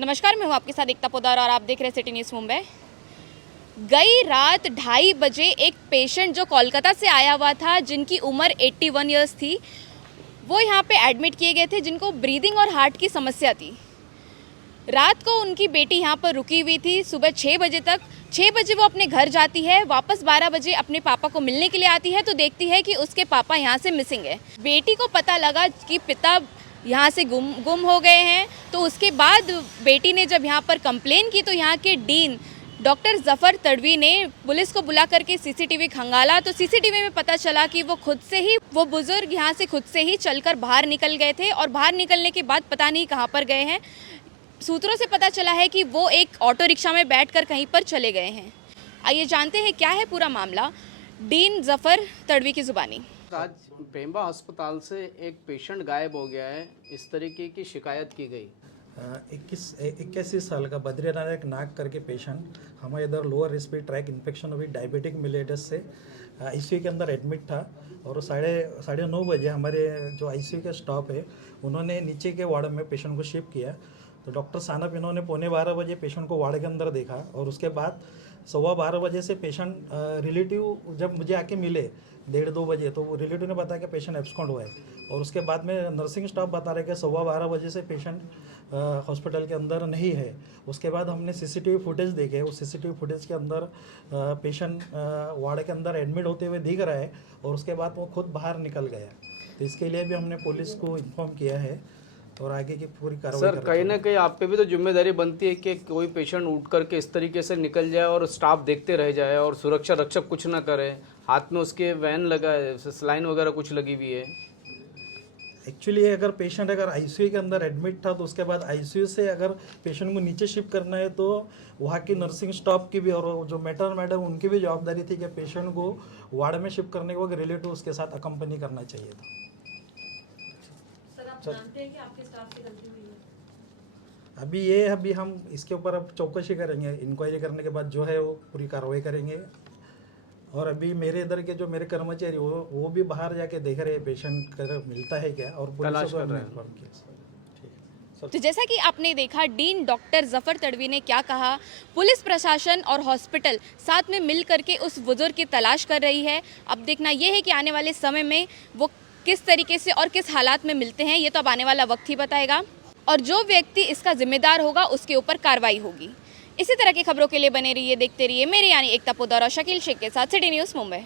नमस्कार, मैं हूं आपके साथ एकता पोदार और आप देख रहे हैं सिटी न्यूज़ मुंबई। गई रात 2:30 बजे एक पेशेंट जो कोलकाता से आया हुआ था, जिनकी उम्र 81 ईयर्स थी, वो यहाँ पे एडमिट किए गए थे, जिनको ब्रीदिंग और हार्ट की समस्या थी। रात को उनकी बेटी यहाँ पर रुकी हुई थी सुबह 6 बजे तक। 6 बजे वो अपने घर जाती है, वापस 12 बजे अपने पापा को मिलने के लिए आती है तो देखती है कि उसके पापा यहाँ से मिसिंग है। बेटी को पता लगा कि पिता यहाँ से गुम हो गए हैं, तो उसके बाद बेटी ने जब यहाँ पर कंप्लेन की तो यहाँ के डीन डॉक्टर जफ़र तड़वी ने पुलिस को बुला करके सीसीटीवी खंगाला, तो सीसीटीवी में पता चला कि वो बुजुर्ग यहाँ से खुद से ही चलकर बाहर निकल गए थे और बाहर निकलने के बाद पता नहीं कहाँ पर गए हैं। सूत्रों से पता चला है कि वो एक ऑटो रिक्शा में बैठकर कहीं पर चले गए हैं। आइए जानते हैं क्या है पूरा मामला, डीन जफ़र तड़वी की जुबानी। आज पेम्बा अस्पताल से एक पेशेंट गायब हो गया है, इस तरीके की शिकायत की गई। 81 साल का बद्रीनारायण नाग करके पेशेंट हमारे इधर लोअर रेस्पिरेटरी ट्रैक इन्फेक्शन हुई डायबिटिक मिलेटस से आईसीयू के अंदर एडमिट था और साढ़े 9 बजे हमारे जो आईसीयू का स्टाफ है उन्होंने नीचे के वार्ड में पेशेंट को शिफ्ट किया। तो डॉक्टर सानप इन्होंने 11:15 बजे पेशेंट को वार्ड के अंदर देखा और उसके बाद 12:15 बजे से पेशेंट रिलेटिव जब मुझे आके मिले 1:30-2 बजे, तो वो रिलेटिव ने बताया कि पेशेंट एब्सकॉन्ड हुआ है और उसके बाद में नर्सिंग स्टाफ बता रहे कि 12:15 बजे से पेशेंट हॉस्पिटल के अंदर नहीं है। उसके बाद हमने सीसीटीवी फुटेज देखे, उस सीसीटीवी फुटेज के अंदर पेशेंट वार्ड के अंदर एडमिट होते हुए दिख रहा है और उसके बाद वो खुद बाहर निकल गया। तो इसके लिए भी हमने पुलिस को इन्फॉर्म किया है और आगे की पूरी कार्रवाई। सर, कहीं ना कहीं आप पे भी तो जिम्मेदारी बनती है कि कोई पेशेंट उठ करके इस तरीके से निकल जाए और स्टाफ देखते रह जाए और सुरक्षा रक्षक कुछ ना करे। हाथ में उसके वैन लगा है, सलाइन वगैरह कुछ लगी हुई है। एक्चुअली अगर पेशेंट आईसीयू के अंदर एडमिट था तो उसके बाद आईसीयू से अगर पेशेंट को नीचे शिफ्ट करना है तो वहाँ की नर्सिंग स्टाफ की भी और जो मैटर मैडम उनकी भी जवाबदारी थी कि पेशेंट को वार्ड में शिफ्ट करने के वक्त रिलेटिव उसके साथ अकम्पनी करना चाहिए था। आप जानते हैं कि आपके स्टाफ से गलती हुई है? अभी हम इसके ऊपर अब चौकसी करेंगे, इंक्वायरी करने के बाद जो है वो पूरी कार्रवाई करेंगे। और अभी मेरे इधर के जो मेरे कर्मचारी वो भी बाहर जाके देख रहे हैं पेशेंट का मिलता है क्या और पुलिस को हमने इन्फॉर्म किया। तो जैसा कि आपने देखा, डीन डॉक्टर जफ़र तड़वी ने क्या कहा, पुलिस प्रशासन और हॉस्पिटल साथ में मिल करके उस बुजुर्ग की तलाश कर रही है। अब देखना यह है कि आने वाले समय में वो किस तरीके से और किस हालात में मिलते हैं, ये तो अब आने वाला वक्त ही बताएगा और जो व्यक्ति इसका जिम्मेदार होगा उसके ऊपर कार्रवाई होगी। इसी तरह की खबरों के लिए बने रहिए, देखते रहिए मेरे यानी एकता पोदार और शकील शेख के साथ सिटी न्यूज़ मुंबई।